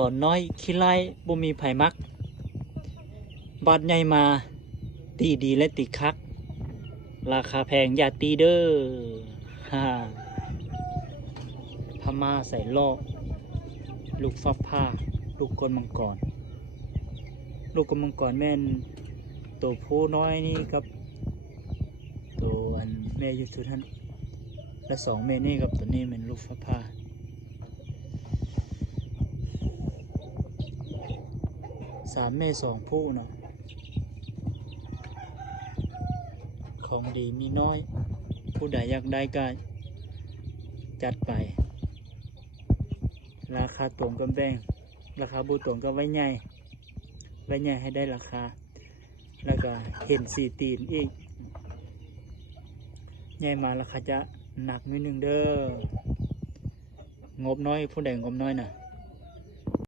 ตอนน้อยขี้ไล่บ่มีไผมักบาดใหญ่มาตีดีและตีคักราคาแพงอย่าตีเด้อฮ่าพม่าใส่ล่อลูกฟักผ้าลูกกลมังกรลูกกลมังกรแม่นตัวผู้น้อยนี่กับตัวอันแม่อยู่ชุดท่านและสองแม่นี่กับตัวนี้เป็นลูกฟักผ้าสามแม่สองผู้เนาะของดีมีน้อยผู้ใดอยากได้ก็จัดไปราคาตรงกับแบงราคาบูตรงก็ไว้ใหญ่ให้ได้ราคาแล้วก็เห็นสีตีนอีกใหญ่มาราคาจะหนักนิดนึงเด้องบน้อยผู้ใดงบน้อยน่ะ